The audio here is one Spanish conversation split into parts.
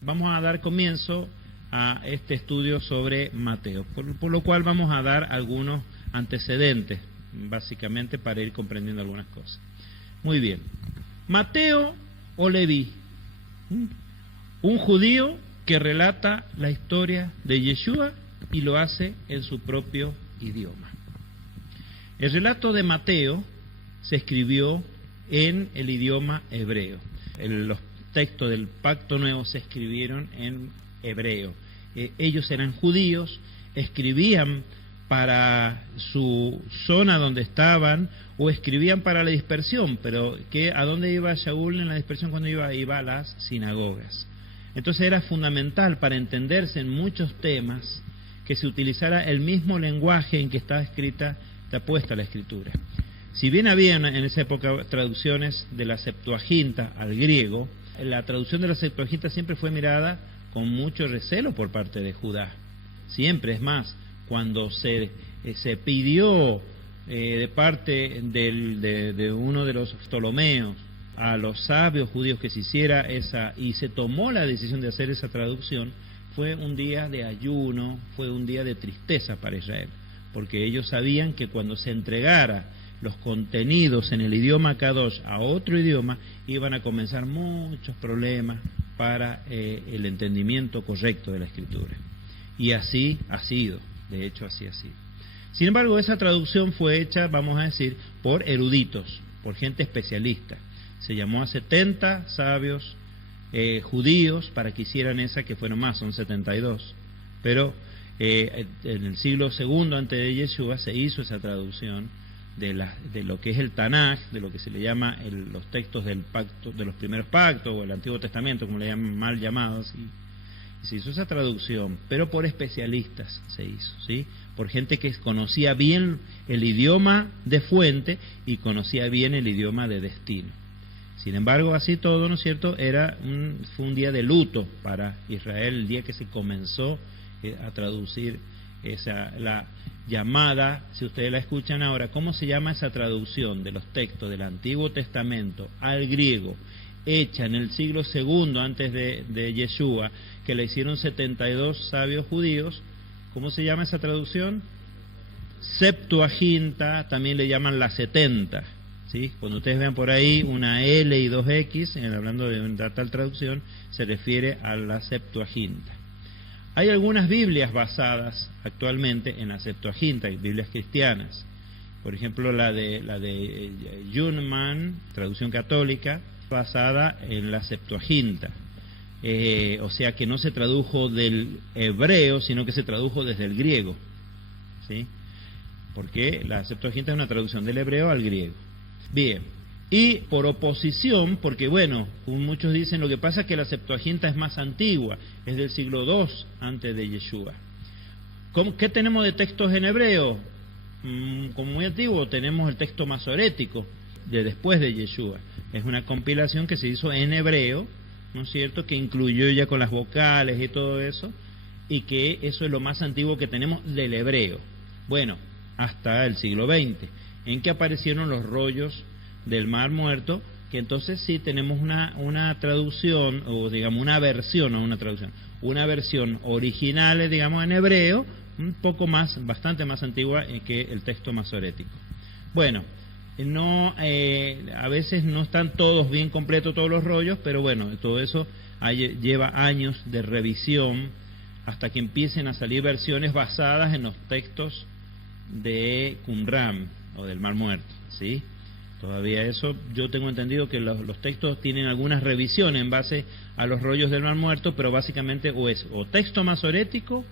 vamos a dar comienzo a este estudio sobre Mateo, por lo cual vamos a dar algunos antecedentes, básicamente para ir comprendiendo algunas cosas. Muy bien. Mateo o Leví, un judío que relata la historia de Yeshua y lo hace en su propio idioma. El relato de Mateo se escribió en el idioma hebreo. Los textos del Pacto Nuevo se escribieron en hebreo. Ellos eran judíos, escribían para su zona donde estaban o escribían para la dispersión, pero ¿a dónde iba Shaul en la dispersión cuando iba? Iba a las sinagogas. Entonces era fundamental para entenderse en muchos temas que se utilizara el mismo lenguaje en que está puesta la escritura. Si bien había en esa época traducciones de la Septuaginta al griego, la traducción de la Septuaginta siempre fue mirada con mucho recelo por parte de Judá. Siempre, es más, cuando se pidió de parte de uno de los Ptolomeos a los sabios judíos que se hiciera esa, y se tomó la decisión de hacer esa traducción, fue un día de ayuno, fue un día de tristeza para Israel, porque ellos sabían que cuando se entregara los contenidos en el idioma Kadosh a otro idioma, iban a comenzar muchos problemas para el entendimiento correcto de la Escritura. Y así ha sido, de hecho así ha sido. Sin embargo, esa traducción fue hecha, vamos a decir, por eruditos, por gente especialista. Se llamó a 70 sabios judíos para que hicieran esa, que fueron más, son 72. Pero en el siglo II antes de Yeshua se hizo esa traducción de lo que es el Tanaj, de lo que se le llama los textos del pacto, de los primeros pactos, o el Antiguo Testamento, como le llaman, mal llamados, y se hizo esa traducción, pero por especialistas se hizo, ¿sí? Por gente que conocía bien el idioma de fuente y conocía bien el idioma de destino. Sin embargo, así todo, ¿no es cierto?, fue un día de luto para Israel, el día que se comenzó a traducir la llamada, si ustedes la escuchan ahora, ¿cómo se llama esa traducción de los textos del Antiguo Testamento al griego, hecha en el siglo II antes de Yeshua, que la hicieron 72 sabios judíos? ¿Cómo se llama esa traducción? Septuaginta, también le llaman la 70, ¿sí? Cuando ustedes vean por ahí una L y dos X, hablando de una tal traducción, se refiere a la Septuaginta. Hay algunas Biblias basadas actualmente en la Septuaginta, Biblias cristianas. Por ejemplo, la de Junman, traducción católica, basada en la Septuaginta. O sea que no se tradujo del hebreo, sino que se tradujo desde el griego, ¿sí? Porque la Septuaginta es una traducción del hebreo al griego. Bien, y por oposición, porque bueno, muchos dicen, lo que pasa es que la Septuaginta es más antigua, es del siglo II antes de Yeshua. ¿Qué tenemos de textos en hebreo? Como muy antiguo, tenemos el texto masorético de después de Yeshua. Es una compilación que se hizo en hebreo, ¿no es cierto?, que incluyó ya con las vocales y todo eso, y que eso es lo más antiguo que tenemos del hebreo. Bueno, hasta el siglo XX, en que aparecieron los rollos del Mar Muerto, que entonces sí tenemos una traducción, o digamos una versión, no una traducción, una versión original, digamos, en hebreo, un poco más, bastante más antigua que el texto masorético. Bueno, a veces no están todos bien completos todos los rollos, pero bueno, todo eso lleva años de revisión hasta que empiecen a salir versiones basadas en los textos de Qumran o del Mar Muerto, ¿sí? Todavía eso, yo tengo entendido que los textos tienen algunas revisiones en base a los rollos del Mar Muerto, pero básicamente o texto masorético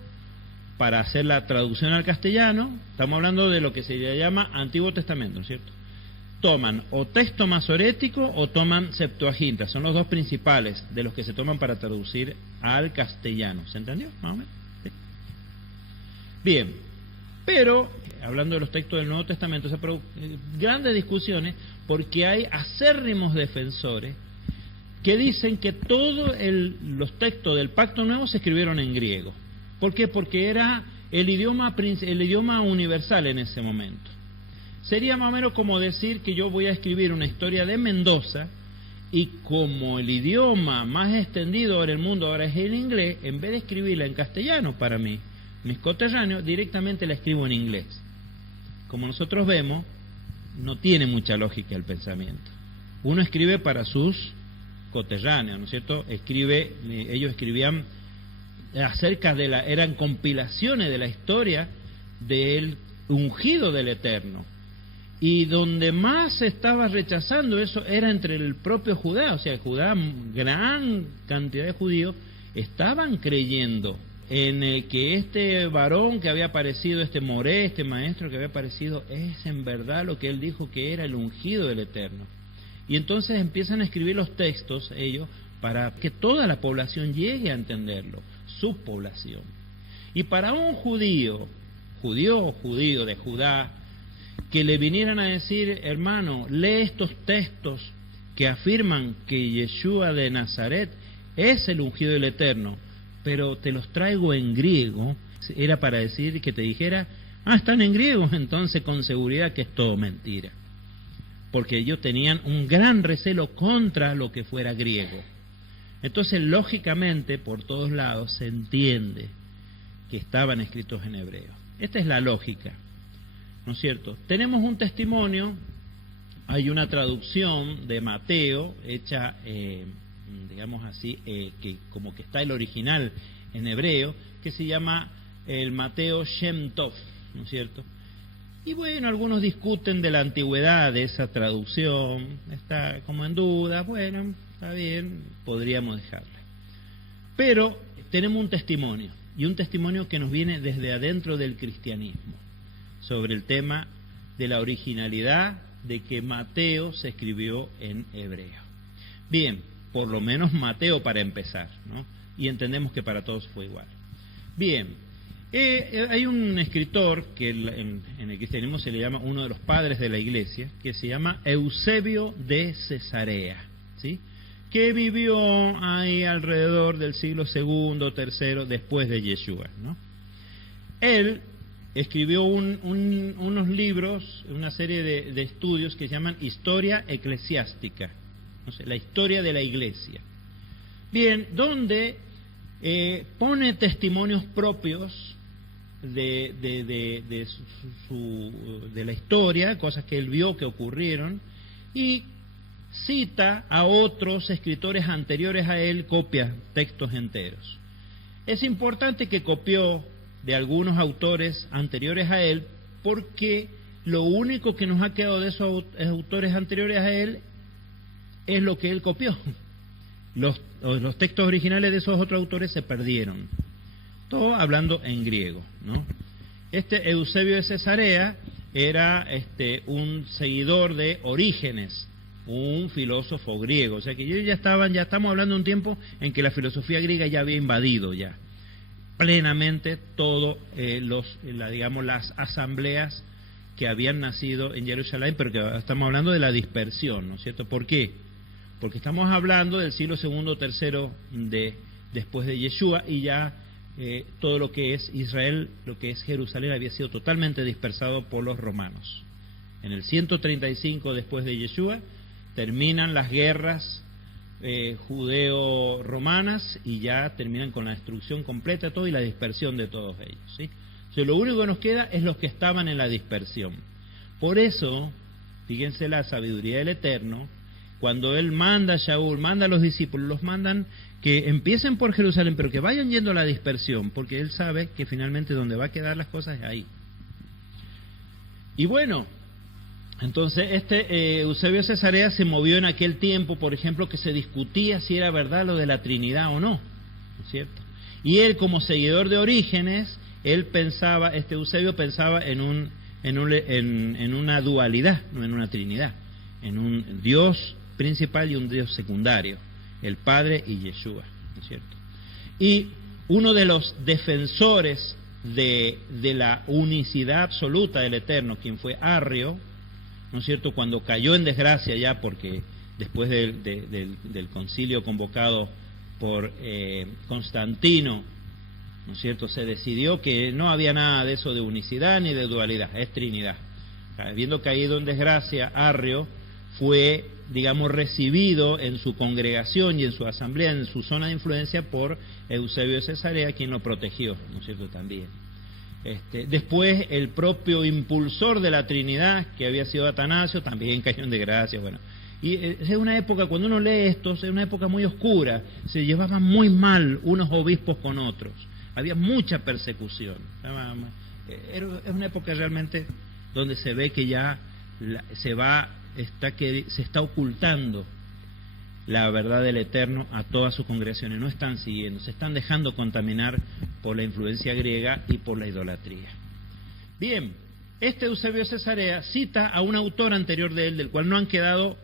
para hacer la traducción al castellano. Estamos hablando de lo que se llama Antiguo Testamento, ¿no es cierto? Toman o texto masorético o toman Septuaginta, son los dos principales de los que se toman para traducir al castellano. ¿Se entendió? ¿Más o menos? ¿Sí? Bien, pero hablando de los textos del Nuevo Testamento, se grandes discusiones porque hay acérrimos defensores que dicen que todos los textos del Pacto Nuevo se escribieron en griego. ¿Por qué? Porque era el idioma universal en ese momento. Sería más o menos como decir que yo voy a escribir una historia de Mendoza Y como el idioma más extendido en el mundo ahora es el inglés, en vez de escribirla en castellano para mí, mis coterráneos, directamente la escribo en inglés. Como nosotros vemos, no tiene mucha lógica el pensamiento. Uno escribe para sus coterráneos, ¿no es cierto? Ellos escribían acerca de eran compilaciones de la historia del ungido del Eterno. Y donde más se estaba rechazando eso era entre el propio Judá, o sea, Judá, gran cantidad de judíos estaban creyendo en que este varón que había aparecido, este Moré, este maestro que había aparecido, es en verdad lo que él dijo que era el ungido del Eterno. Y entonces empiezan a escribir los textos ellos para que toda la población llegue a entenderlo, su población. Y para un judío de Judá, que le vinieran a decir, hermano, lee estos textos que afirman que Yeshua de Nazaret es el ungido del Eterno, pero te los traigo en griego, era para decir que te dijera, están en griego, entonces con seguridad que es todo mentira. Porque ellos tenían un gran recelo contra lo que fuera griego. Entonces, lógicamente, por todos lados se entiende que estaban escritos en hebreo. Esta es la lógica, ¿no es cierto? Tenemos un testimonio, hay una traducción de Mateo, hecha, digamos así, que como que está el original en hebreo, que se llama el Mateo Shem Tov, ¿no es cierto? Y bueno, algunos discuten de la antigüedad de esa traducción, está como en duda, bueno, está bien, podríamos dejarla. Pero tenemos un testimonio, y un testimonio que nos viene desde adentro del cristianismo, sobre el tema de la originalidad de que Mateo se escribió en hebreo. Bien, por lo menos Mateo para empezar, ¿no? Y entendemos que para todos fue igual. Bien, hay un escritor que en el cristianismo se le llama uno de los padres de la iglesia, que se llama Eusebio de Cesarea, ¿sí? Que vivió ahí alrededor del siglo II, III, después de Yeshua, ¿no? Él escribió unos libros, una serie de estudios que se llaman Historia Eclesiástica, no sé, la historia de la iglesia. Bien, donde pone testimonios propios de la historia, cosas que él vio que ocurrieron, y cita a otros escritores anteriores a él, copia textos enteros. Es importante que copió de algunos autores anteriores a él, porque lo único que nos ha quedado de esos autores anteriores a él es lo que él copió. Los textos originales de esos otros autores se perdieron. Todo hablando en griego, ¿no? Este Eusebio de Cesarea era un seguidor de Orígenes, un filósofo griego. O sea que ellos ya estamos hablando de un tiempo en que la filosofía griega ya había invadido ya plenamente todo las asambleas que habían nacido en Jerusalén, pero que estamos hablando de la dispersión, ¿no es cierto? ¿Por qué? Porque estamos hablando del siglo II, III después de Yeshua, y ya todo lo que es Israel, lo que es Jerusalén, había sido totalmente dispersado por los romanos. En el 135 después de Yeshua terminan las guerras judeo-romanas y ya terminan con la destrucción completa de todo y la dispersión de todos ellos, ¿sí? O sea, lo único que nos queda es los que estaban en la dispersión. Por eso, fíjense la sabiduría del Eterno, cuando él manda a Shaul, manda a los discípulos, los mandan que empiecen por Jerusalén, pero que vayan yendo a la dispersión, porque él sabe que finalmente donde va a quedar las cosas es ahí. Y bueno, entonces Eusebio de Cesarea se movió en aquel tiempo, por ejemplo, que se discutía si era verdad lo de la Trinidad o no, ¿no es cierto? Y él, como seguidor de Orígenes, Eusebio pensaba en una dualidad, no en una Trinidad, en un Dios principal y un Dios secundario, el Padre y Yeshua, ¿no es cierto? Y uno de los defensores de la unicidad absoluta del Eterno, quien fue Arrio, ¿no es cierto?, cuando cayó en desgracia ya, porque después del concilio convocado por Constantino, ¿no es cierto?, se decidió que no había nada de eso de unicidad ni de dualidad, es Trinidad. Habiendo caído en desgracia, Arrio fue, digamos, recibido en su congregación y en su asamblea, en su zona de influencia, por Eusebio de Cesarea, quien lo protegió, ¿no es cierto?, también. Después, el propio impulsor de la Trinidad, que había sido Atanasio, también cayó en desgracia, bueno. Y es una época, cuando uno lee esto, es una época muy oscura, se llevaban muy mal unos obispos con otros, había mucha persecución. Es una época realmente donde se ve que ya se está ocultando la verdad del Eterno a todas sus congregaciones, no están siguiendo, se están dejando contaminar por la influencia griega y por la idolatría. Bien, Eusebio de Cesarea cita a un autor anterior de él, del cual no han quedado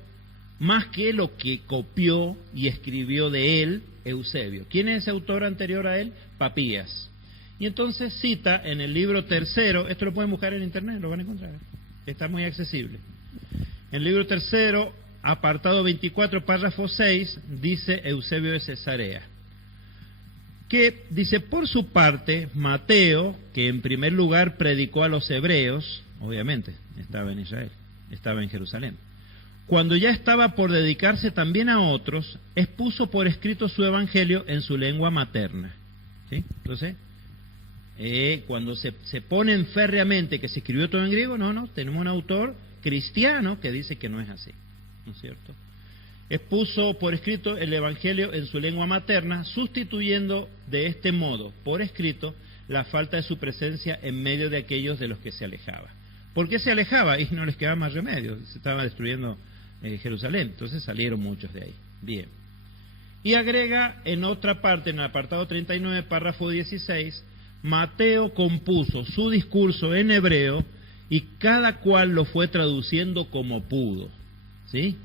más que lo que copió y escribió de él Eusebio. ¿Quién es ese autor anterior a él? Papías. Y entonces cita en el libro tercero, esto lo pueden buscar en internet, lo van a encontrar, está muy accesible. En el libro tercero, apartado 24, párrafo 6, dice Eusebio de Cesarea, que dice: por su parte, Mateo, que en primer lugar predicó a los hebreos, obviamente, estaba en Israel, estaba en Jerusalén, cuando ya estaba por dedicarse también a otros, expuso por escrito su evangelio en su lengua materna. ¿Sí? Entonces, cuando se ponen férreamente que se escribió todo en griego, no, tenemos un autor cristiano que dice que no es así, ¿no es cierto? Expuso por escrito el evangelio en su lengua materna, sustituyendo de este modo, por escrito, la falta de su presencia en medio de aquellos de los que se alejaba. ¿Por qué se alejaba? Y no les quedaba más remedio, se estaba destruyendo Jerusalén, entonces salieron muchos de ahí. Bien. Y agrega en otra parte, en el apartado 39, párrafo 16, Mateo compuso su discurso en hebreo y cada cual lo fue traduciendo como pudo. ¿Sí?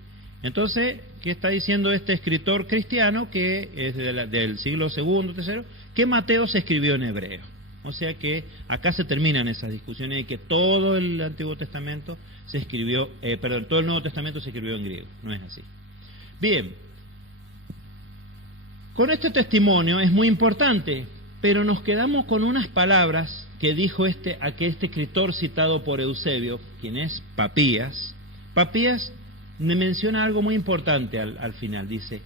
Entonces, ¿qué está diciendo este escritor cristiano, que es del siglo II, III, que Mateo se escribió en hebreo? O sea que acá se terminan esas discusiones de que todo el Antiguo Testamento se escribió, todo el Nuevo Testamento se escribió en griego. No es así. Bien, con este testimonio es muy importante, pero nos quedamos con unas palabras que dijo este escritor citado por Eusebio, quien es Papías. Papías me menciona algo muy importante al final, dice: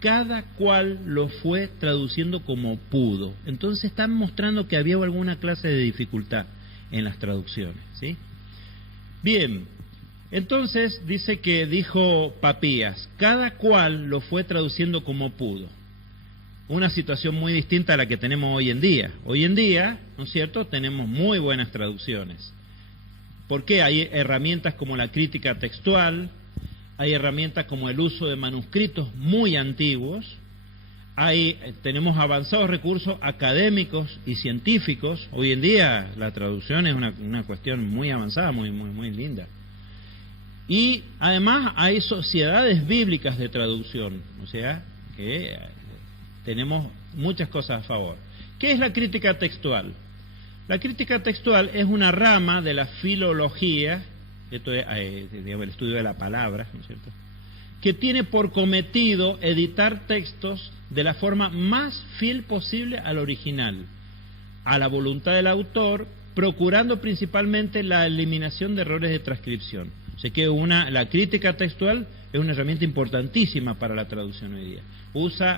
cada cual lo fue traduciendo como pudo. Entonces están mostrando que había alguna clase de dificultad en las traducciones, ¿sí? Bien, entonces dice que dijo Papías, cada cual lo fue traduciendo como pudo. Una situación muy distinta a la que tenemos hoy en día. Hoy en día, ¿no es cierto?, tenemos muy buenas traducciones. ¿Por qué? Hay herramientas como la crítica textual, hay herramientas como el uso de manuscritos muy antiguos, tenemos avanzados recursos académicos y científicos. Hoy en día la traducción es una cuestión muy avanzada, muy linda. Y además hay sociedades bíblicas de traducción, o sea que tenemos muchas cosas a favor. ¿Qué es la crítica textual? La crítica textual es una rama de la filología, esto es el estudio de la palabra, ¿no es cierto?, que tiene por cometido editar textos de la forma más fiel posible al original, a la voluntad del autor, procurando principalmente la eliminación de errores de transcripción. O sea que la crítica textual es una herramienta importantísima para la traducción hoy día.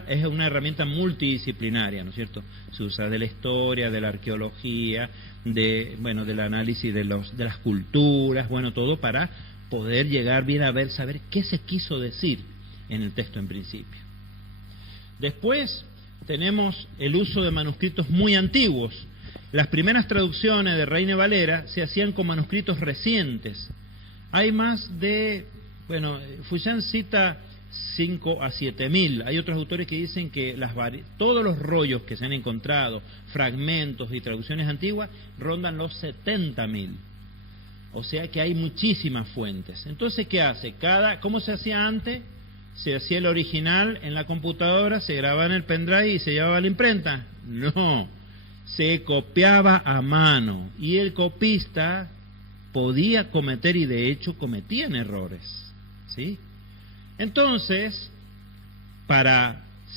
Es una herramienta multidisciplinaria, ¿no es cierto? Se usa de la historia, de la arqueología, del análisis de las culturas, todo para poder llegar bien a saber qué se quiso decir en el texto en principio. Después tenemos el uso de manuscritos muy antiguos. Las primeras traducciones de Reina Valera se hacían con manuscritos recientes. Hay más de, Fuyán cita 5 a 7.000. Hay otros autores que dicen que todos los rollos que se han encontrado, fragmentos y traducciones antiguas, rondan los 70.000. O sea que hay muchísimas fuentes. Entonces, ¿qué hace? ¿Cómo se hacía antes? Se hacía el original en la computadora, se grababa en el pendrive y se llevaba a la imprenta. No, se copiaba a mano y el copista podía cometer, y de hecho cometían errores, ¿sí? Entonces,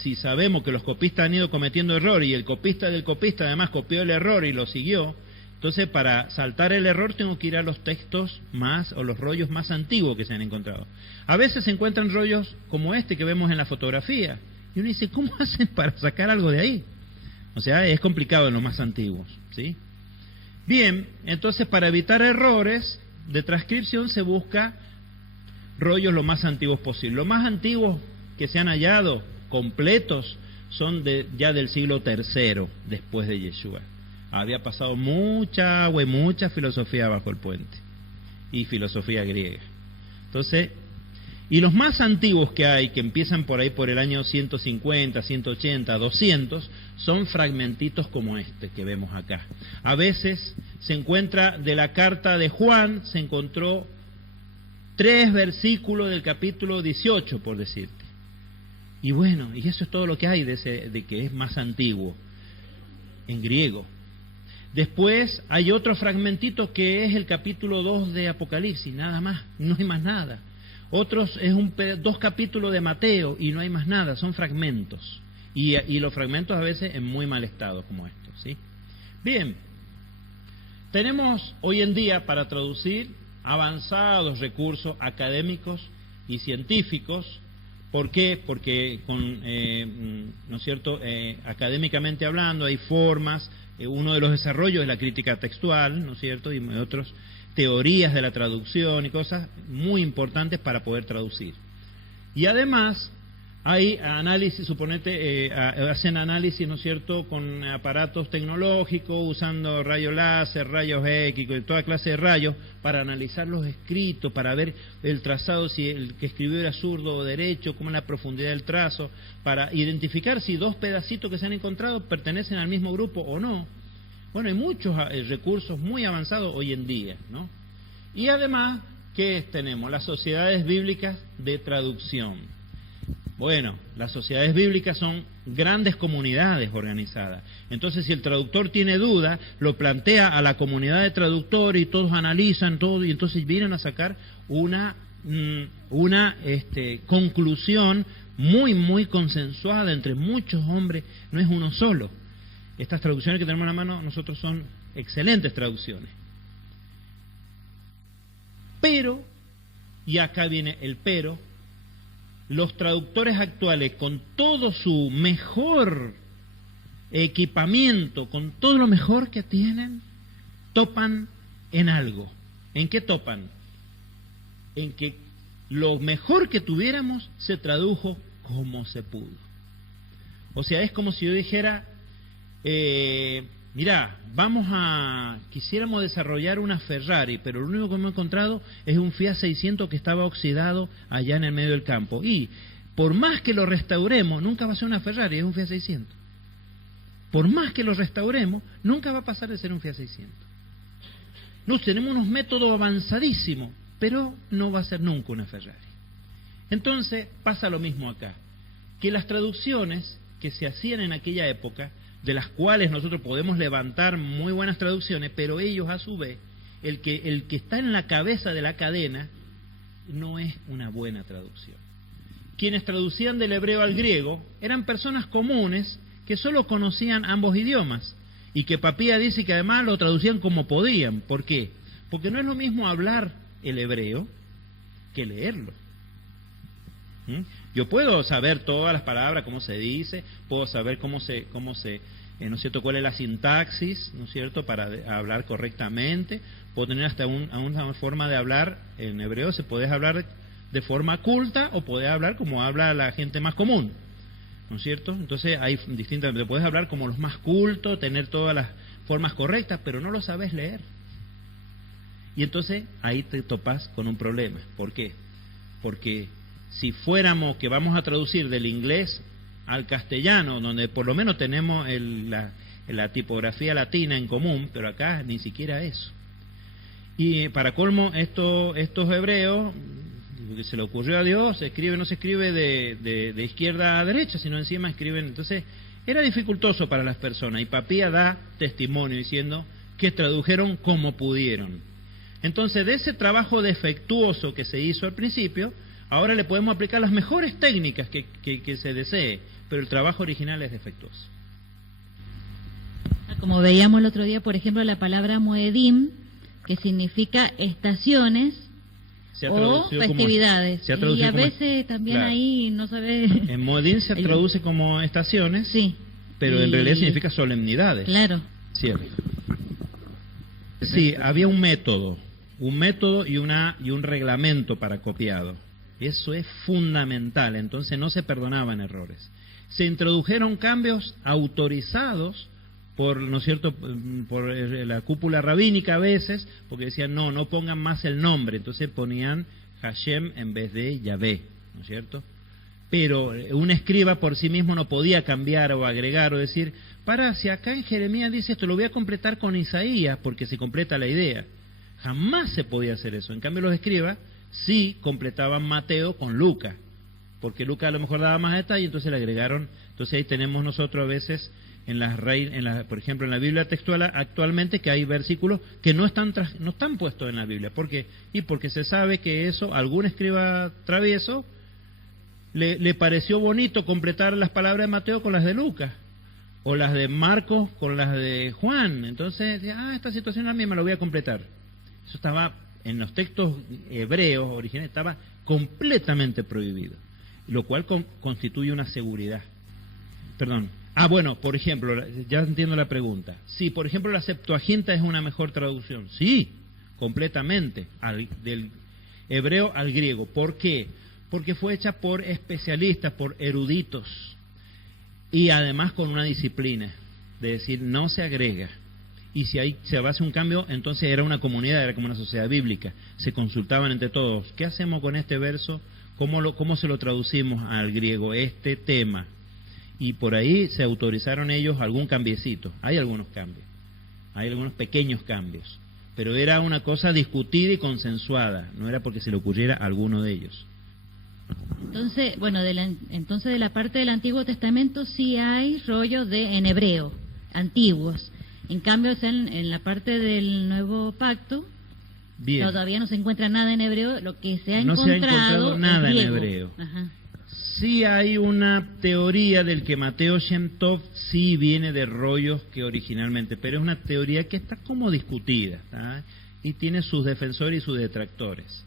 si sabemos que los copistas han ido cometiendo errores y el copista del copista además copió el error y lo siguió, Entonces, para saltar el error tengo que ir a los textos más, o los rollos más antiguos que se han encontrado. A veces se encuentran rollos como este que vemos en la fotografía, y uno dice, ¿cómo hacen para sacar algo de ahí? O sea, es complicado en los más antiguos, ¿sí? Bien, entonces para evitar errores de transcripción se busca rollos lo más antiguos posible. Los más antiguos que se han hallado, completos, son ya del siglo III después de Yeshua. Había pasado mucha agua y mucha filosofía bajo el puente, y filosofía griega. Entonces, y los más antiguos que hay, que empiezan por ahí por el año 150, 180, 200, son fragmentitos como este que vemos acá. A veces se encuentra de la carta de Juan, se encontró 3 versículos del capítulo 18, por decirte. Y bueno, y eso es todo lo que hay de que es más antiguo, en griego. Después hay otro fragmentito que es el capítulo 2 de Apocalipsis, nada más, no hay más nada. Otros es 2 capítulos de Mateo y no hay más nada, son fragmentos. Y los fragmentos a veces en muy mal estado como estos, ¿sí? Bien, tenemos hoy en día para traducir avanzados recursos académicos y científicos. ¿Por qué? Porque ¿no es cierto? Académicamente hablando hay formas, uno de los desarrollos es la crítica textual, ¿no es cierto? Y otros teorías de la traducción y cosas muy importantes para poder traducir. Y además hay análisis, suponete, hacen análisis, ¿no es cierto?, con aparatos tecnológicos, usando rayos láser, rayos X, toda clase de rayos, para analizar los escritos, para ver el trazado, si el que escribió era zurdo o derecho, cómo es la profundidad del trazo, para identificar si 2 pedacitos que se han encontrado pertenecen al mismo grupo o no. Bueno, hay muchos recursos muy avanzados hoy en día, ¿no? Y además, ¿qué tenemos? Las sociedades bíblicas de traducción. Bueno, las sociedades bíblicas son grandes comunidades organizadas. Entonces, si el traductor tiene duda, lo plantea a la comunidad de traductores y todos analizan todo y entonces vienen a sacar una conclusión muy consensuada entre muchos hombres, no es uno solo. Estas traducciones que tenemos en la mano nosotros son excelentes traducciones. Pero, y acá viene el pero, los traductores actuales, con todo su mejor equipamiento, con todo lo mejor que tienen, topan en algo. ¿En qué topan? En que lo mejor que tuviéramos se tradujo como se pudo. O sea, es como si yo dijera, mira, quisiéramos desarrollar una Ferrari, pero lo único que hemos encontrado es un Fiat 600 que estaba oxidado allá en el medio del campo. Y por más que lo restauremos, nunca va a ser una Ferrari, es un Fiat 600. Por más que lo restauremos, nunca va a pasar de ser un Fiat 600. No, tenemos unos métodos avanzadísimos, pero no va a ser nunca una Ferrari. Entonces pasa lo mismo acá, que las traducciones que se hacían en aquella época, de las cuales nosotros podemos levantar muy buenas traducciones, pero ellos a su vez, el que está en la cabeza de la cadena, no es una buena traducción. Quienes traducían del hebreo al griego eran personas comunes que solo conocían ambos idiomas, y que Papía dice que además lo traducían como podían. ¿Por qué? Porque no es lo mismo hablar el hebreo que leerlo. Yo puedo saber todas las palabras, cómo se dice, puedo saber cómo se ¿no es cierto?, cuál es la sintaxis, ¿no es cierto?, para hablar correctamente. Puedo tener hasta una forma de hablar en hebreo, se puede hablar de forma culta o puede hablar como habla la gente más común, ¿no es cierto? Entonces hay distintas, te puedes hablar como los más cultos, tener todas las formas correctas, pero no lo sabes leer. Y entonces ahí te topas con un problema. ¿Por qué? Porque si fuéramos que vamos a traducir del inglés al castellano, donde por lo menos tenemos la tipografía latina en común, pero acá ni siquiera eso. Y para colmo, estos hebreos, que se le ocurrió a Dios, no se escribe de izquierda a derecha, sino encima escriben. Entonces era dificultoso para las personas, y Papía da testimonio diciendo que tradujeron como pudieron. Entonces, de ese trabajo defectuoso que se hizo al principio, ahora le podemos aplicar las mejores técnicas que se desee, pero el trabajo original es defectuoso. Como veíamos el otro día, por ejemplo, la palabra Moedim, que significa estaciones o festividades. Y a veces también claro, ahí no sabe... En Moedim se traduce como estaciones, sí, pero en realidad significa solemnidades. Claro. Cierto. Sí, había un método y un reglamento para copiado. Eso es fundamental, entonces no se perdonaban errores. Se introdujeron cambios autorizados por, ¿no es cierto?, por la cúpula rabínica a veces, porque decían, no pongan más el nombre, entonces ponían Hashem en vez de Yahvé, ¿no es cierto? Pero un escriba por sí mismo no podía cambiar o agregar o decir, si acá en Jeremías dice esto, lo voy a completar con Isaías, porque se completa la idea. Jamás se podía hacer eso. En cambio los escribas sí completaban Mateo con Lucas, porque Lucas a lo mejor daba más detalle, entonces le agregaron. Entonces ahí tenemos nosotros a veces por ejemplo en la Biblia textual actualmente que hay versículos que no están puestos en la Biblia. ¿Por qué? Y porque se sabe que eso, algún escriba travieso le pareció bonito completar las palabras de Mateo con las de Lucas, o las de Marcos con las de Juan. Entonces, esta situación a mí me lo voy a completar. Eso estaba en los textos hebreos originales, estaba completamente prohibido, lo cual constituye una seguridad. Perdón. Bueno, por ejemplo, ya entiendo la pregunta. Sí, por ejemplo, la Septuaginta es una mejor traducción. Sí, completamente, del hebreo al griego. ¿Por qué? Porque fue hecha por especialistas, por eruditos, y además con una disciplina, de decir, no se agrega. Y si ahí se hace un cambio, entonces era una comunidad, era como una sociedad bíblica. Se consultaban entre todos, ¿qué hacemos con este verso? ¿Cómo se lo traducimos al griego, este tema? Y por ahí se autorizaron ellos algún cambiecito. Hay algunos cambios, hay algunos pequeños cambios, pero era una cosa discutida y consensuada, no era porque se le ocurriera a alguno de ellos. Entonces, bueno, entonces de la parte del Antiguo Testamento sí hay rollos en hebreo, antiguos. En cambio, en la parte del Nuevo Pacto, bien, todavía no se encuentra nada en hebreo, lo que se ha encontrado nada en hebreo. Ajá. Sí hay una teoría del que Mateo Shem Tov sí viene de rollos que originalmente, pero es una teoría que está como discutida, ¿tá? Y tiene sus defensores y sus detractores.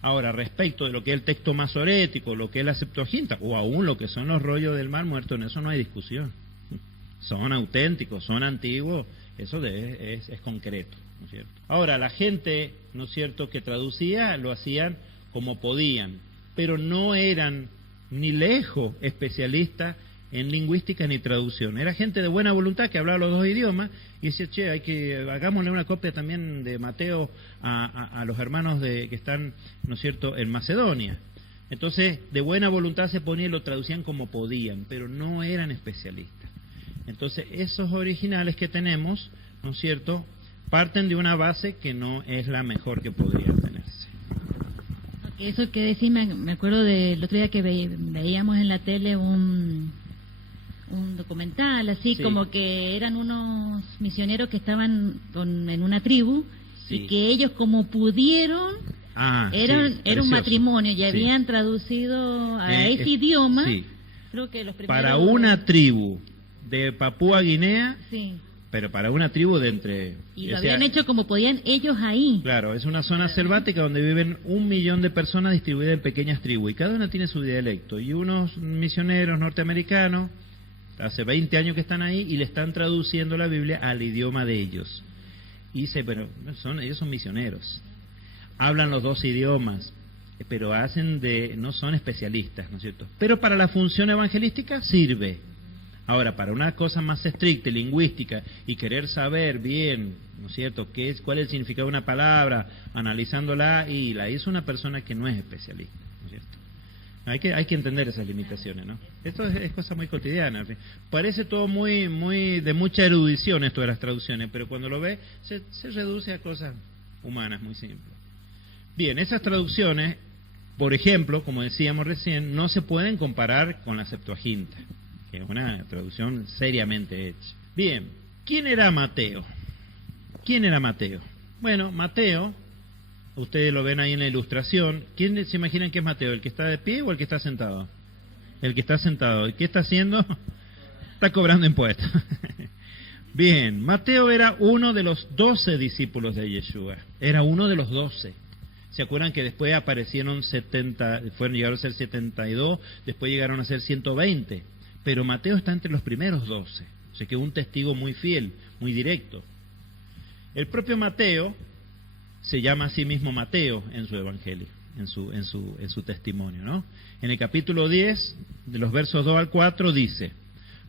Ahora, respecto de lo que es el texto masorético, lo que es la Septuaginta, o aún lo que son los rollos del Mar Muerto, en eso no hay discusión. Son auténticos, son antiguos, eso es concreto, ¿no es cierto? Ahora, la gente, ¿no es cierto?, que traducía, lo hacían como podían, pero no eran ni lejos especialistas en lingüística ni traducción. Era gente de buena voluntad que hablaba los dos idiomas y decía, hagámosle una copia también de Mateo a los hermanos que están, ¿no es cierto?, en Macedonia. Entonces, de buena voluntad se ponía y lo traducían como podían, pero no eran especialistas. Entonces, esos originales que tenemos, ¿no es cierto?, parten de una base que no es la mejor que podría tenerse. Eso que decís, me acuerdo del otro día que veíamos en la tele un documental, así sí, como que eran unos misioneros que estaban en una tribu, sí, y que ellos como pudieron, era un matrimonio, y habían traducido a ese idioma, sí, creo que los primeros... Para una tribu de Papúa Guinea, sí, pero para una tribu de entre... Y lo habían hecho como podían ellos ahí. Claro, es una zona selvática donde viven 1 millón de personas distribuidas en pequeñas tribus, y cada una tiene su dialecto. Y unos misioneros norteamericanos, hace 20 años que están ahí, y le están traduciendo la Biblia al idioma de ellos. Y dice, pero ellos son misioneros. Hablan los dos idiomas, pero no son especialistas, ¿no es cierto? Pero para la función evangelística sirve. Ahora, para una cosa más estricta, lingüística, y querer saber bien, ¿no es cierto?, cuál es el significado de una palabra, analizándola, y la hizo una persona que no es especialista, ¿no es cierto? Hay que entender esas limitaciones, ¿no? Esto es cosa muy cotidiana. Parece todo muy de mucha erudición esto de las traducciones, pero cuando lo ve, se reduce a cosas humanas muy simples. Bien, esas traducciones, por ejemplo, como decíamos recién, no se pueden comparar con la Septuaginta, que es una traducción seriamente hecha. Bien, ¿quién era Mateo? ¿Quién era Mateo? Bueno, Mateo, ustedes lo ven ahí en la ilustración. ¿Quién se imaginan que es Mateo? ¿El que está de pie o el que está sentado? El que está sentado. ¿Y qué está haciendo? Está cobrando impuestos. Bien, Mateo era uno de los 12 discípulos de Yeshua, era uno de los 12. ¿Se acuerdan que después aparecieron 70, llegaron a ser 72, después llegaron a ser 120? Pero Mateo está entre los primeros 12, o sea que un testigo muy fiel, muy directo. El propio Mateo se llama a sí mismo Mateo en su evangelio, en su testimonio, ¿no? En el capítulo 10, de los versos 2 al 4, dice: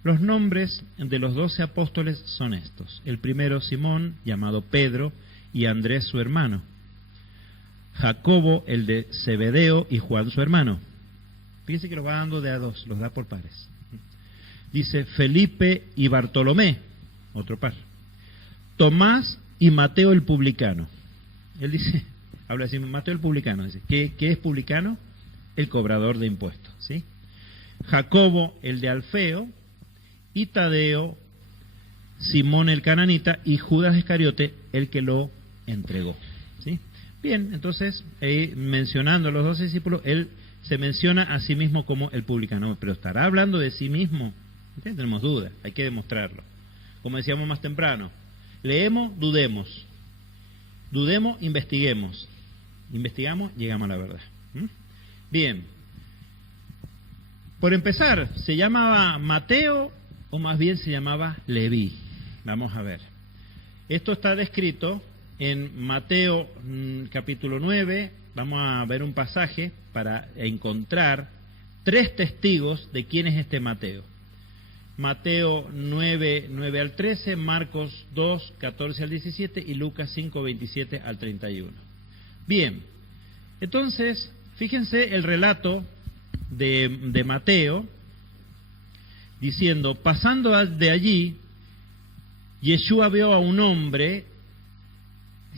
los nombres de los 12 apóstoles son estos. El primero, Simón, llamado Pedro, y Andrés su hermano. Jacobo, el de Zebedeo, y Juan su hermano. Fíjense que los va dando de a dos, los da por pares. Dice Felipe y Bartolomé, otro par. Tomás y Mateo el publicano. Él dice, habla así, Mateo el publicano, dice, ¿qué es publicano? El cobrador de impuestos, ¿sí? Jacobo el de Alfeo, y Tadeo, Simón el cananita, y Judas Iscariote, el que lo entregó, ¿sí? Bien, entonces, mencionando a los 12 discípulos, él se menciona a sí mismo como el publicano, pero estará hablando de sí mismo. ¿Sí? Tenemos dudas, hay que demostrarlo. Como decíamos más temprano, leemos, dudemos, investiguemos, investigamos, llegamos a la verdad. Bien, por empezar, ¿se llamaba Mateo o más bien se llamaba Leví? Vamos a ver. Esto está descrito en Mateo capítulo 9, vamos a ver un pasaje para encontrar 3 testigos de quién es este Mateo. Mateo 9, 9 al 13, Marcos 2, 14 al 17 y Lucas 5, 27 al 31. Bien, entonces, fíjense el relato de Mateo, diciendo, pasando de allí, Yeshua vio a un hombre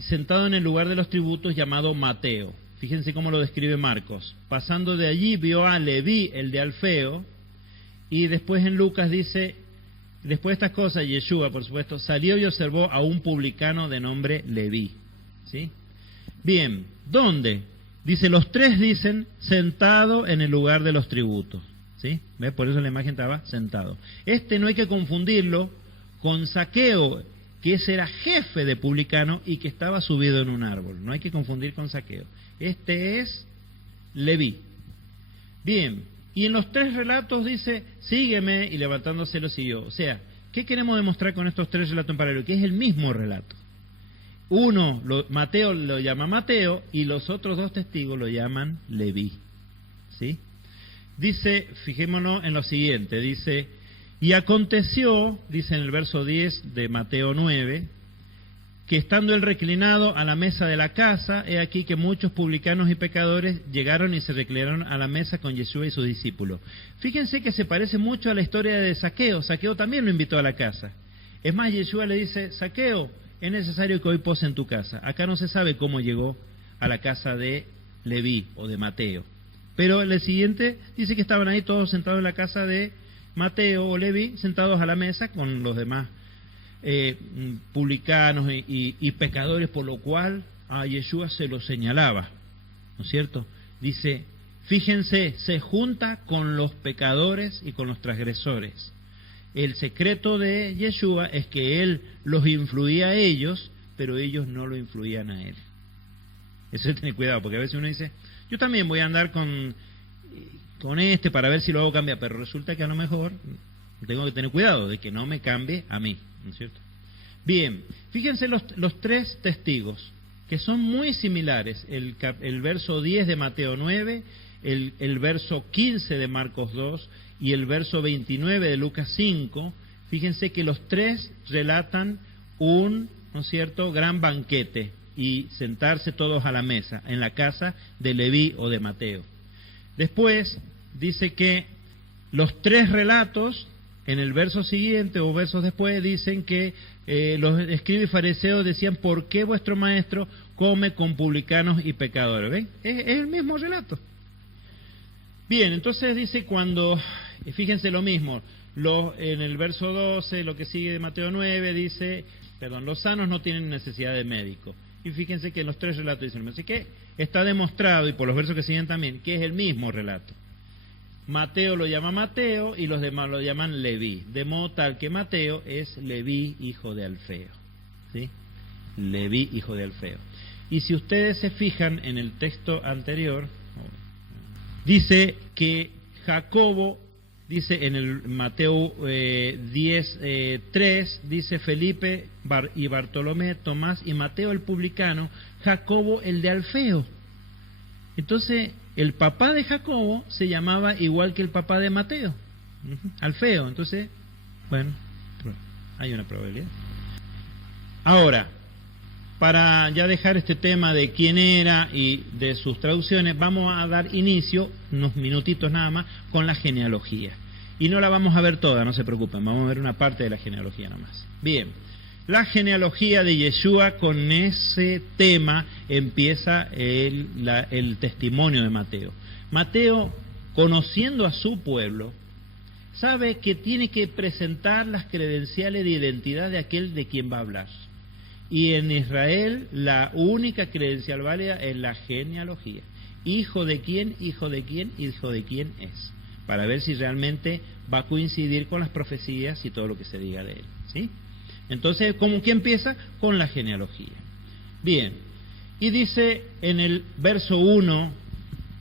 sentado en el lugar de los tributos llamado Mateo. Fíjense cómo lo describe Marcos. Pasando de allí vio a Leví, el de Alfeo, y después en Lucas dice, después de estas cosas, Yeshua, por supuesto, salió y observó a un publicano de nombre Leví. ¿Sí? Bien, ¿dónde? Dice, los 3 dicen, sentado en el lugar de los tributos. ¿Sí? ¿Ves? Por eso la imagen estaba sentado. No hay que confundirlo con Zaqueo, que ese era jefe de publicano y que estaba subido en un árbol. No hay que confundir con Zaqueo. Este es Leví. Bien, y en los 3 relatos dice, sígueme, y levantándose lo siguió. O sea, ¿qué queremos demostrar con estos 3 relatos en paralelo? Que es el mismo relato. Uno, Mateo lo llama Mateo, y los otros 2 testigos lo llaman Leví. ¿Sí? Dice, fijémonos en lo siguiente, dice, y aconteció, dice en el verso 10 de Mateo 9, que estando él reclinado a la mesa de la casa, he aquí que muchos publicanos y pecadores llegaron y se reclinaron a la mesa con Yeshua y sus discípulos. Fíjense que se parece mucho a la historia de Zaqueo. Zaqueo también lo invitó a la casa. Es más, Yeshua le dice, Zaqueo, es necesario que hoy pose en tu casa. Acá no se sabe cómo llegó a la casa de Leví o de Mateo. Pero el siguiente dice que estaban ahí todos sentados en la casa de Mateo o Leví, sentados a la mesa con los demás publicanos y pecadores, por lo cual a Yeshua se lo señalaba, ¿no es cierto? Dice, fíjense, se junta con los pecadores y con los transgresores. El secreto de Yeshua es que él los influía a ellos, pero ellos no lo influían a él. Eso hay que tener cuidado, porque a veces uno dice, yo también voy a andar con para ver si lo hago cambiar, pero resulta que a lo mejor tengo que tener cuidado de que no me cambie a mí, ¿no es cierto? Bien, fíjense los 3 testigos, que son muy similares, el verso 10 de Mateo 9, el verso 15 de Marcos 2 y el verso 29 de Lucas 5, fíjense que los 3 relatan un, ¿no es cierto?, gran banquete y sentarse todos a la mesa en la casa de Leví o de Mateo. Después dice que los 3 relatos en el verso siguiente o versos después dicen que los escribas y fariseos decían, ¿por qué vuestro maestro come con publicanos y pecadores? ¿Ven? Es el mismo relato. Bien, entonces dice fíjense lo mismo, en el verso 12, lo que sigue de Mateo 9, dice, los sanos no tienen necesidad de médico. Y fíjense que en los 3 relatos dicen, así que está demostrado, y por los versos que siguen también, que es el mismo relato. Mateo lo llama Mateo y los demás lo llaman Leví, de modo tal que Mateo es Leví, hijo de Alfeo, ¿sí? Leví, hijo de Alfeo. Y si ustedes se fijan en el texto anterior, dice que Jacobo, dice en el Mateo 10:3, dice Felipe y Bartolomé, Tomás y Mateo el publicano, Jacobo el de Alfeo. Entonces, el papá de Jacobo se llamaba igual que el papá de Mateo, Alfeo. Entonces, bueno, hay una probabilidad. Ahora, para ya dejar este tema de quién era y de sus traducciones, vamos a dar inicio, unos minutitos nada más, con la genealogía. Y no la vamos a ver toda, no se preocupen, vamos a ver una parte de la genealogía nomás. Bien, la genealogía de Yeshua, con ese tema empieza el testimonio de Mateo. Mateo, conociendo a su pueblo, sabe que tiene que presentar las credenciales de identidad de aquel de quien va a hablar. Y en Israel la única credencial válida es la genealogía. Hijo de quién, hijo de quién, hijo de quién es. Para ver si realmente va a coincidir con las profecías y todo lo que se diga de él, ¿sí? Entonces, ¿cómo que empieza? Con la genealogía. Bien, y dice en el verso 1,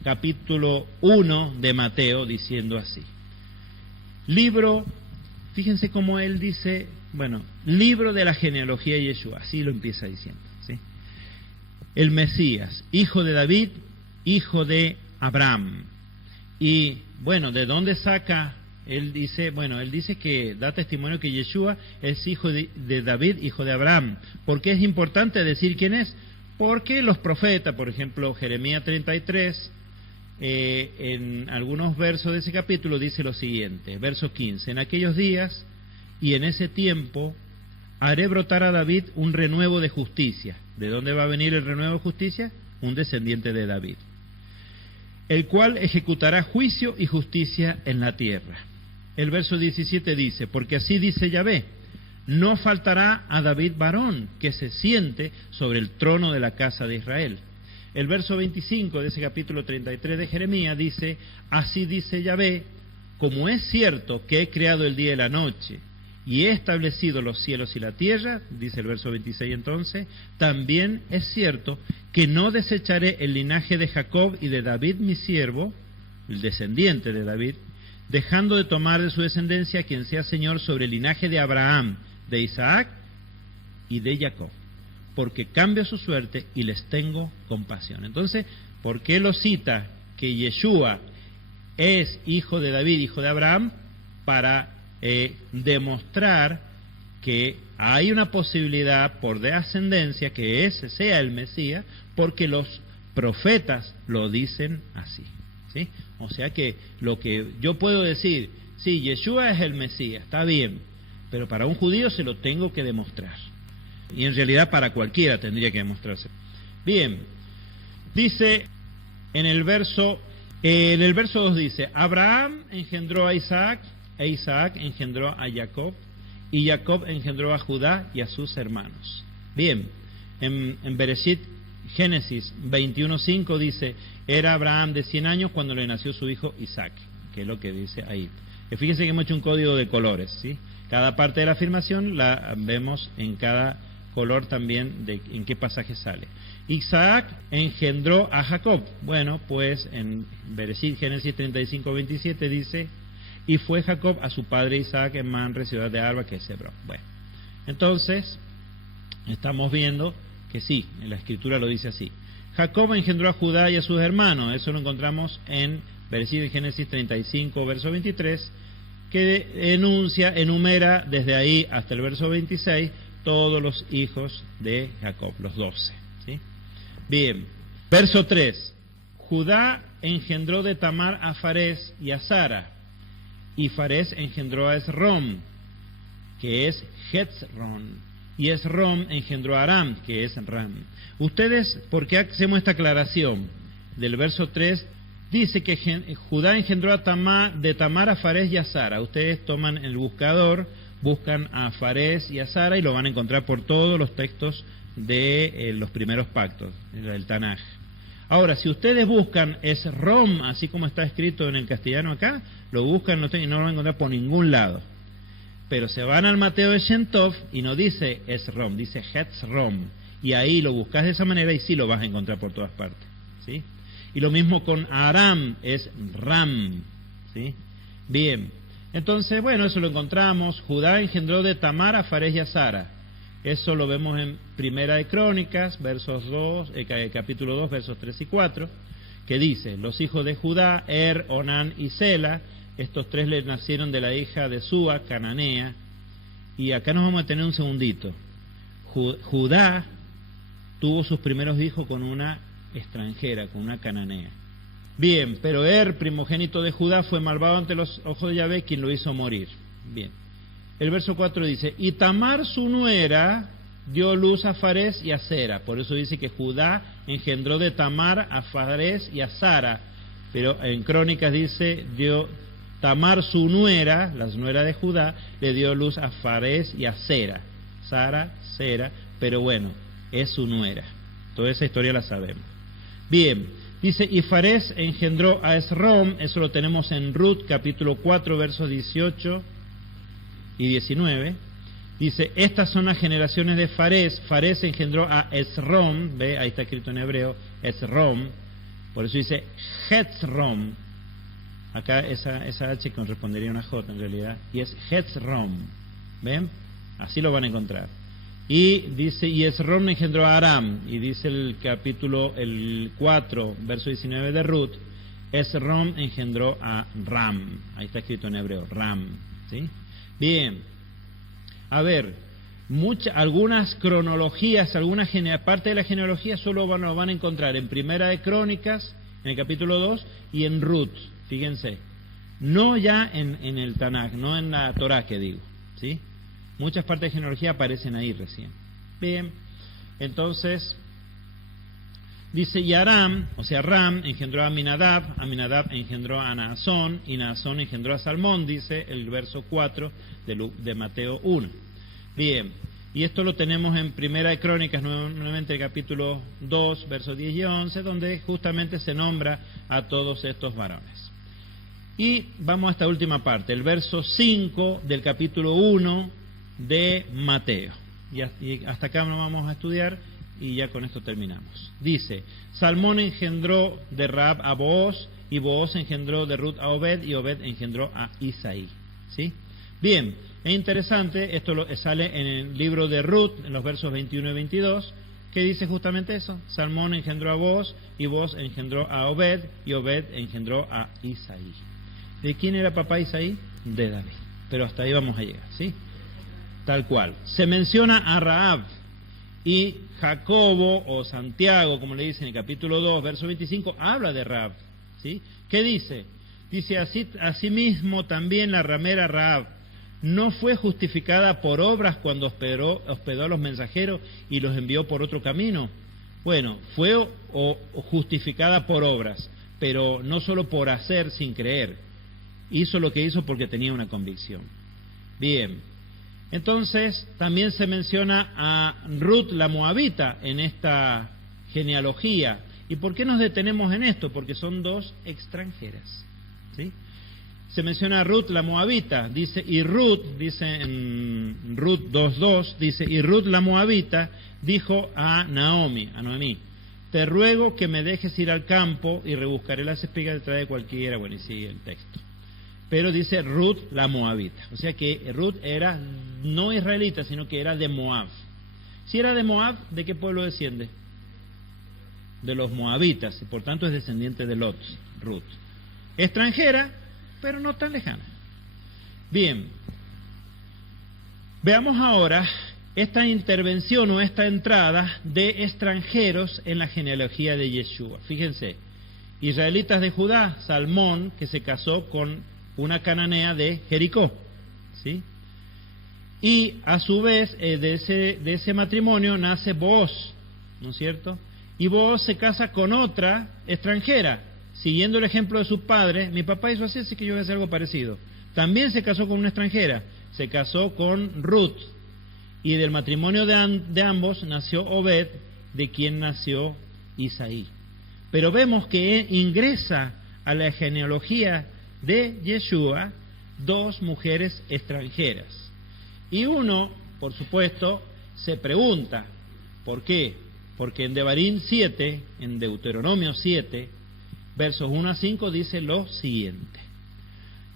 capítulo 1 de Mateo, diciendo así. Libro, fíjense cómo él dice, bueno, libro de la genealogía de Yeshua, así lo empieza diciendo, ¿sí? El Mesías, hijo de David, hijo de Abraham. Y bueno, ¿de dónde saca? Él dice que da testimonio que Yeshua es hijo de David, hijo de Abraham. ¿Por qué es importante decir quién es? Porque los profetas, por ejemplo, Jeremías 33, en algunos versos de ese capítulo dice lo siguiente, verso 15, en aquellos días y en ese tiempo haré brotar a David un renuevo de justicia. ¿De dónde va a venir el renuevo de justicia? Un descendiente de David, el cual ejecutará juicio y justicia en la tierra. El verso 17 dice, porque así dice Yahvé, no faltará a David varón que se siente sobre el trono de la casa de Israel. El verso 25 de ese capítulo 33 de Jeremías dice, así dice Yahvé, como es cierto que he creado el día y la noche, y he establecido los cielos y la tierra, dice el verso 26 entonces, también es cierto que no desecharé el linaje de Jacob y de David mi siervo, el descendiente de David, dejando de tomar de su descendencia quien sea señor sobre el linaje de Abraham, de Isaac y de Jacob, porque cambio su suerte y les tengo compasión. Entonces, ¿por qué lo cita que Yeshua es hijo de David, hijo de Abraham? Para demostrar que hay una posibilidad por descendencia que ese sea el Mesías, porque los profetas lo dicen así, ¿sí? O sea que lo que yo puedo decir, sí, Yeshua es el Mesías, está bien, pero para un judío se lo tengo que demostrar. Y en realidad para cualquiera tendría que demostrarse. Bien, dice en el verso 2 dice, Abraham engendró a Isaac, e Isaac engendró a Jacob, y Jacob engendró a Judá y a sus hermanos. Bien, en Bereshit, Génesis 21:5 dice, era Abraham de 100 años cuando le nació su hijo Isaac, que es lo que dice ahí. Fíjense que hemos hecho un código de colores, ¿sí? Cada parte de la afirmación la vemos en cada color también de en qué pasaje sale. Isaac engendró a Jacob. Bueno, pues en Bereshit, Génesis 35:27 dice, y fue Jacob a su padre Isaac en Manre, ciudad de Arba, que es Hebrón. Bueno, entonces estamos viendo que sí, en la escritura lo dice así. Jacob engendró a Judá y a sus hermanos. Eso lo encontramos en Bereshit, Génesis 35, verso 23, que enumera desde ahí hasta el verso 26 todos los hijos de Jacob, los 12, ¿sí? Bien, verso 3. Judá engendró de Tamar a Farés y a Sara, y Farés engendró a Esrom, que es Hetzron, y Esrom engendró a Aram, que es Ram. Ustedes, ¿por qué hacemos esta aclaración? Del verso 3 dice que Judá engendró de Tamar a Farés y a Sara. Ustedes toman el buscador, buscan a Farés y a Sara y lo van a encontrar por todos los textos de los primeros pactos, del Tanaj. Ahora, si ustedes buscan Esrom, así como está escrito en el castellano acá, lo buscan y no lo van a encontrar por ningún lado. Pero se van al Mateo de Shem Tov y no dice Esrom, dice Hetzrom. Y ahí lo buscas de esa manera y sí lo vas a encontrar por todas partes, ¿sí? Y lo mismo con Aram, es Ram, ¿sí? Bien, entonces, bueno, eso lo encontramos. Judá engendró de Tamar a Farés y a Sara. Eso lo vemos en Primera de Crónicas, capítulo 2, versos 3 y 4, que dice, los hijos de Judá, Onán y Sela, estos tres le nacieron de la hija de Súa, cananea, y acá nos vamos a tener un segundito. Judá tuvo sus primeros hijos con una extranjera, con una cananea. Bien, pero primogénito de Judá, fue malvado ante los ojos de Yahvé, quien lo hizo morir. Bien. El verso 4 dice, y Tamar su nuera dio luz a Farés y a Sera. Por eso dice que Judá engendró de Tamar a Farés y a Sara. Pero en Crónicas dice, Tamar su nuera, la nuera de Judá, le dio luz a Farés y a Sera. Sara, Sera, pero bueno, es su nuera. Toda esa historia la sabemos. Bien, dice, y Farés engendró a Esrom, eso lo tenemos en Ruth, capítulo 4, versos 18 y 19, dice, estas son las generaciones de Farés. Farés engendró a Esrom, ve, ahí está escrito en hebreo, Esrom, por eso dice Hetzrom, acá esa H correspondería a una J en realidad, y es Hetzrom, ven, así lo van a encontrar. Y dice, y Esrom engendró a Aram, y dice el capítulo, el 4, verso 19 de Ruth, Esrom engendró a Ram, ahí está escrito en hebreo, Ram, ¿sí? Bien, a ver, algunas cronologías, parte de la genealogía solo lo van a encontrar en Primera de Crónicas, en el capítulo 2, y en Ruth, fíjense, no ya en el Tanaj, no en la Torah que digo, ¿sí? Muchas partes de genealogía aparecen ahí recién. Bien, entonces, dice, y Aram, o sea, Ram, engendró a Aminadab, Aminadab engendró a Naasón, y Naasón engendró a Salmón, dice el verso 4 de Mateo 1. Bien, y esto lo tenemos en Primera de Crónicas, nuevamente el capítulo 2, versos 10 y 11, donde justamente se nombra a todos estos varones. Y vamos a esta última parte, el verso 5 del capítulo 1 de Mateo. Y hasta acá nos vamos a estudiar y ya con esto terminamos. Dice, Salmón engendró de Rahab a Booz, y Booz engendró de Ruth a Obed, y Obed engendró a Isaí. ¿Sí? Bien, es interesante, esto sale en el libro de Ruth, en los versos 21 y 22, que dice justamente eso. Salmón engendró a Booz, y Booz engendró a Obed, y Obed engendró a Isaí. ¿De quién era papá Isaí? De David. Pero hasta ahí vamos a llegar, ¿sí? Tal cual. Se menciona a Rahab, y Jacobo o Santiago, como le dice en el capítulo 2, verso 25, habla de Rahab, ¿sí? ¿Qué dice? Dice, asimismo también la ramera Rahab no fue justificada por obras cuando hospedó a los mensajeros y los envió por otro camino. Bueno, fue justificada por obras, pero no solo por hacer sin creer. Hizo lo que hizo porque tenía una convicción. Bien. Entonces, también se menciona a Ruth la Moabita en esta genealogía. ¿Y por qué nos detenemos en esto? Porque son dos extranjeras, ¿sí? Se menciona a Ruth la Moabita, dice en Ruth 2.2, dice, y Ruth la Moabita dijo a Noemí, te ruego que me dejes ir al campo y rebuscaré las espigas detrás de cualquiera. Bueno, y sigue el texto. Pero dice Ruth la Moabita, o sea que Ruth era no israelita, sino que era de Moab. Si era de Moab, ¿de qué pueblo desciende? De los moabitas, y por tanto es descendiente de Lot, Ruth. Extranjera, pero no tan lejana. Bien, veamos ahora esta intervención o esta entrada de extranjeros en la genealogía de Yeshua. Fíjense, israelitas de Judá, Salmón, que se casó con una cananea de Jericó, ¿sí? Y a su vez de ese matrimonio nace Booz, ¿no es cierto? Y Booz se casa con otra extranjera, siguiendo el ejemplo de su padre. Mi papá hizo así que yo voy a hacer algo parecido. También se casó con una extranjera, se casó con Ruth, y del matrimonio de ambos nació Obed, de quien nació Isaí. Pero vemos que ingresa a la genealogía de Yeshua 2 mujeres extranjeras. Y uno, por supuesto, se pregunta, ¿por qué? Porque en Devarim 7, en Deuteronomio 7, versos 1 a 5, dice lo siguiente.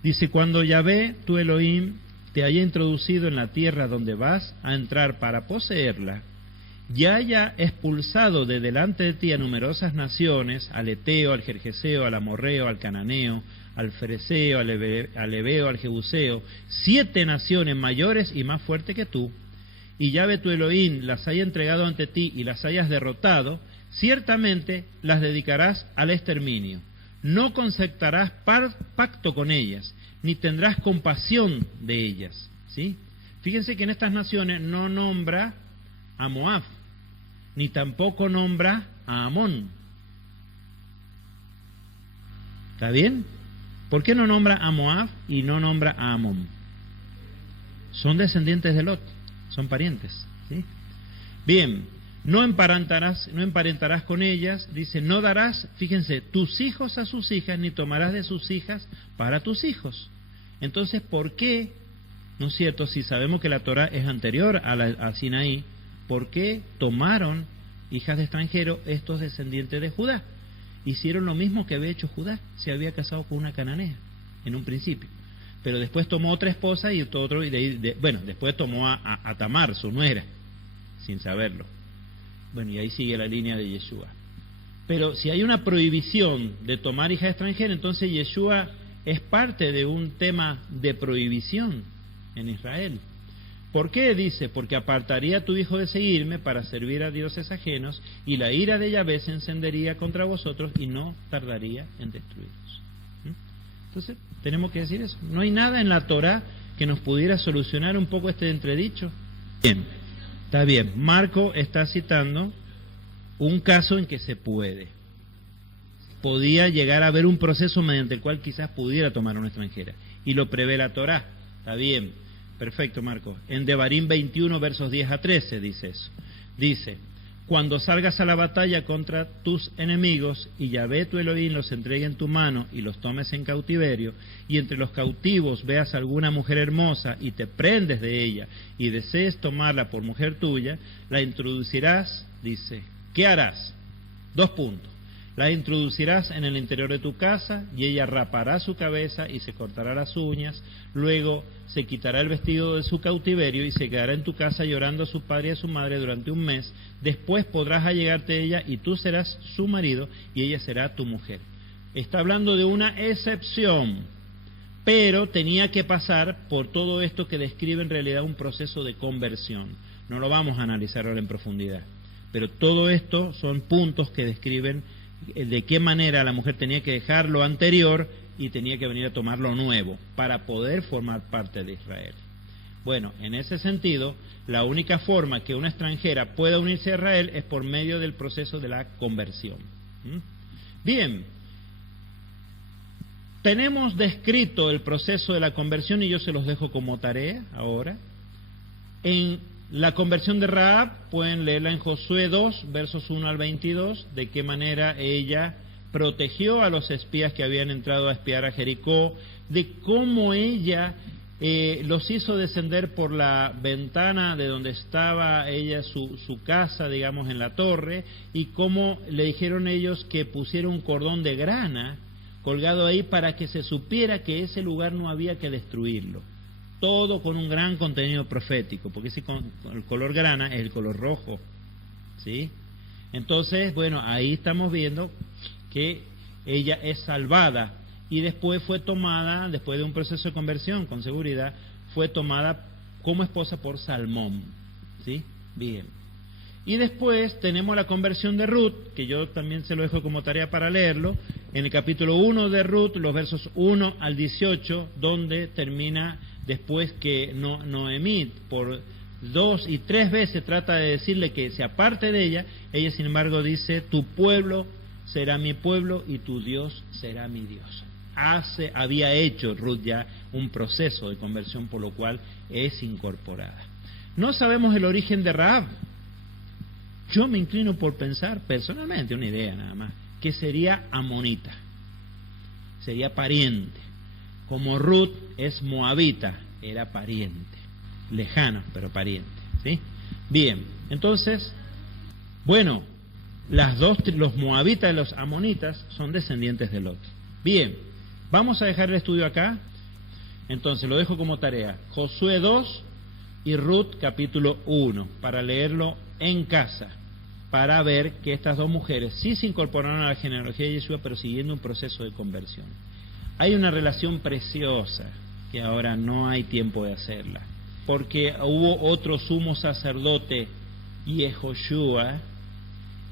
Dice, cuando Yahvé, tu Elohim, te haya introducido en la tierra donde vas a entrar para poseerla, y haya expulsado de delante de ti a numerosas naciones, al Eteo, al Gergeseo, al Amorreo, al Cananeo, al Fereceo, al Ebeo, al Jebuseo, 7 naciones mayores y más fuertes que tú, y Yahvé tu Elohim las haya entregado ante ti y las hayas derrotado, ciertamente las dedicarás al exterminio. No concertarás pacto con ellas, ni tendrás compasión de ellas. ¿Sí? Fíjense que en estas naciones no nombra a Moab, ni tampoco nombra a Amón. ¿Está bien? ¿Por qué no nombra a Moab y no nombra a Amón? Son descendientes de Lot, son parientes. ¿Sí? Bien, no emparentarás con ellas, dice, no darás, fíjense, tus hijos a sus hijas, ni tomarás de sus hijas para tus hijos. Entonces, ¿por qué, no es cierto, si sabemos que la Torah es anterior a Sinaí, ¿por qué tomaron hijas de extranjeros estos descendientes de Judá? Hicieron lo mismo que había hecho Judá, se había casado con una cananea en un principio, pero después tomó otra esposa y después tomó a Tamar, su nuera, sin saberlo. Bueno, y ahí sigue la línea de Yeshua. Pero si hay una prohibición de tomar hija extranjera, entonces Yeshua es parte de un tema de prohibición en Israel. ¿Por qué? Dice, porque apartaría a tu hijo de seguirme para servir a dioses ajenos, y la ira de Yahvé se encendería contra vosotros y no tardaría en destruirlos. Entonces, tenemos que decir eso. No hay nada en la Torah que nos pudiera solucionar un poco este entredicho. Bien, está bien. Marco está citando un caso en que se puede. Podía llegar a haber un proceso mediante el cual quizás pudiera tomar una extranjera. Y lo prevé la Torah. Está bien. Perfecto, Marco. En Devarim 21, versos 10 a 13 dice eso. Dice, cuando salgas a la batalla contra tus enemigos, y Yahvé tu Elohim los entregue en tu mano y los tomes en cautiverio, y entre los cautivos veas alguna mujer hermosa y te prendes de ella, y desees tomarla por mujer tuya, la introducirás, dice, ¿qué harás? 2 puntos. La introducirás en el interior de tu casa, y ella rapará su cabeza y se cortará las uñas, luego se quitará el vestido de su cautiverio y se quedará en tu casa llorando a su padre y a su madre durante 1 mes. Después podrás allegarte a ella y tú serás su marido y ella será tu mujer. Está hablando de una excepción, pero tenía que pasar por todo esto que describe en realidad un proceso de conversión. No lo vamos a analizar ahora en profundidad, pero todo esto son puntos que describen de qué manera la mujer tenía que dejar lo anterior y tenía que venir a tomar lo nuevo para poder formar parte de Israel. Bueno, en ese sentido, la única forma que una extranjera pueda unirse a Israel es por medio del proceso de la conversión. Bien, tenemos descrito el proceso de la conversión y yo se los dejo como tarea ahora. En la conversión de Rahab pueden leerla en Josué 2, versos 1 al 22, de qué manera ella protegió a los espías que habían entrado a espiar a Jericó, de cómo ella los hizo descender por la ventana de donde estaba ella, su casa, digamos, en la torre, y cómo le dijeron ellos que pusiera un cordón de grana colgado ahí para que se supiera que ese lugar no había que destruirlo. Todo con un gran contenido profético, porque el color grana es el color rojo, ¿sí? Entonces, bueno, ahí estamos viendo que ella es salvada y después fue tomada, después de un proceso de conversión, con seguridad, fue tomada como esposa por Salmón, ¿sí? Bien. Y después tenemos la conversión de Ruth, que yo también se lo dejo como tarea para leerlo, en el capítulo 1 de Ruth, los versos 1 al 18, donde termina después que Noemí por 2 y 3 veces trata de decirle que se aparte de ella, ella sin embargo dice, tu pueblo será mi pueblo y tu Dios será mi Dios. Había hecho Ruth ya un proceso de conversión por lo cual es incorporada. No sabemos el origen de Rahab. Yo me inclino por pensar, personalmente, una idea nada más, que sería amonita, sería pariente. Como Ruth es moabita, era pariente, lejano, pero pariente, ¿sí? Bien, entonces, bueno, los moabitas y los amonitas son descendientes de Lot. Bien, vamos a dejar el estudio acá. Entonces lo dejo como tarea, Josué 2 y Ruth capítulo 1, para leerlo en casa, para ver que estas dos mujeres sí se incorporaron a la genealogía de Yeshua, pero siguiendo un proceso de conversión. Hay una relación preciosa, que ahora no hay tiempo de hacerla, porque hubo otro sumo sacerdote, Yehoshua,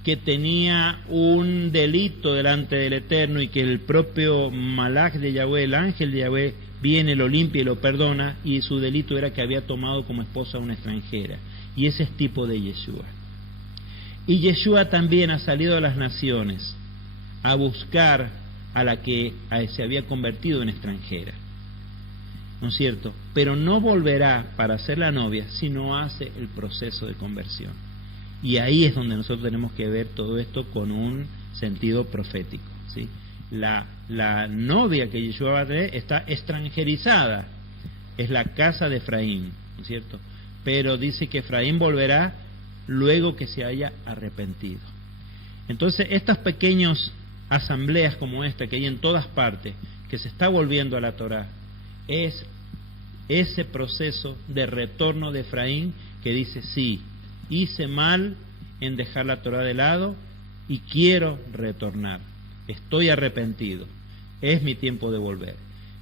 que tenía un delito delante del Eterno, y que el propio Malach de Yahweh, el ángel de Yahweh, viene, lo limpia y lo perdona, y su delito era que había tomado como esposa a una extranjera, y ese es tipo de Yeshua. Y Yeshua también ha salido a las naciones a buscar a la que se había convertido en extranjera, ¿no es cierto? Pero no volverá para ser la novia si no hace el proceso de conversión. Y ahí es donde nosotros tenemos que ver todo esto con un sentido profético, ¿sí? La novia que Yeshua va a tener está extranjerizada, es la casa de Efraín, ¿no es cierto? Pero dice que Efraín volverá luego que se haya arrepentido. Entonces, estas pequeñas asambleas como esta que hay en todas partes, que se está volviendo a la Torá, es ese proceso de retorno de Efraín que dice: sí, hice mal en dejar la Torá de lado y quiero retornar, estoy arrepentido, es mi tiempo de volver.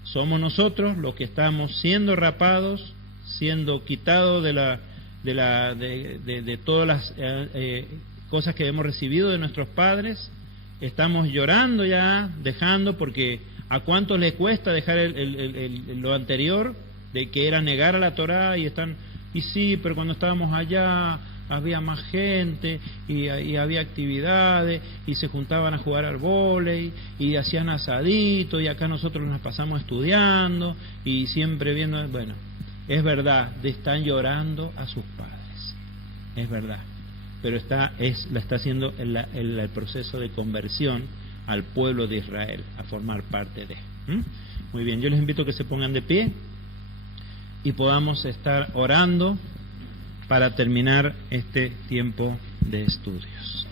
Somos nosotros los que estamos siendo rapados, siendo quitados de todas las cosas que hemos recibido de nuestros padres. Estamos llorando ya, dejando, porque ¿a cuánto les cuesta dejar lo anterior, de que era negar a la Torá? Y sí, pero cuando estábamos allá había más gente y había actividades y se juntaban a jugar al vóley y hacían asadito, y acá nosotros nos pasamos estudiando y siempre viendo. Bueno, es verdad, están llorando a sus padres, es verdad, pero la está haciendo el proceso de conversión al pueblo de Israel, a formar parte de. Muy bien, yo les invito a que se pongan de pie y podamos estar orando para terminar este tiempo de estudios.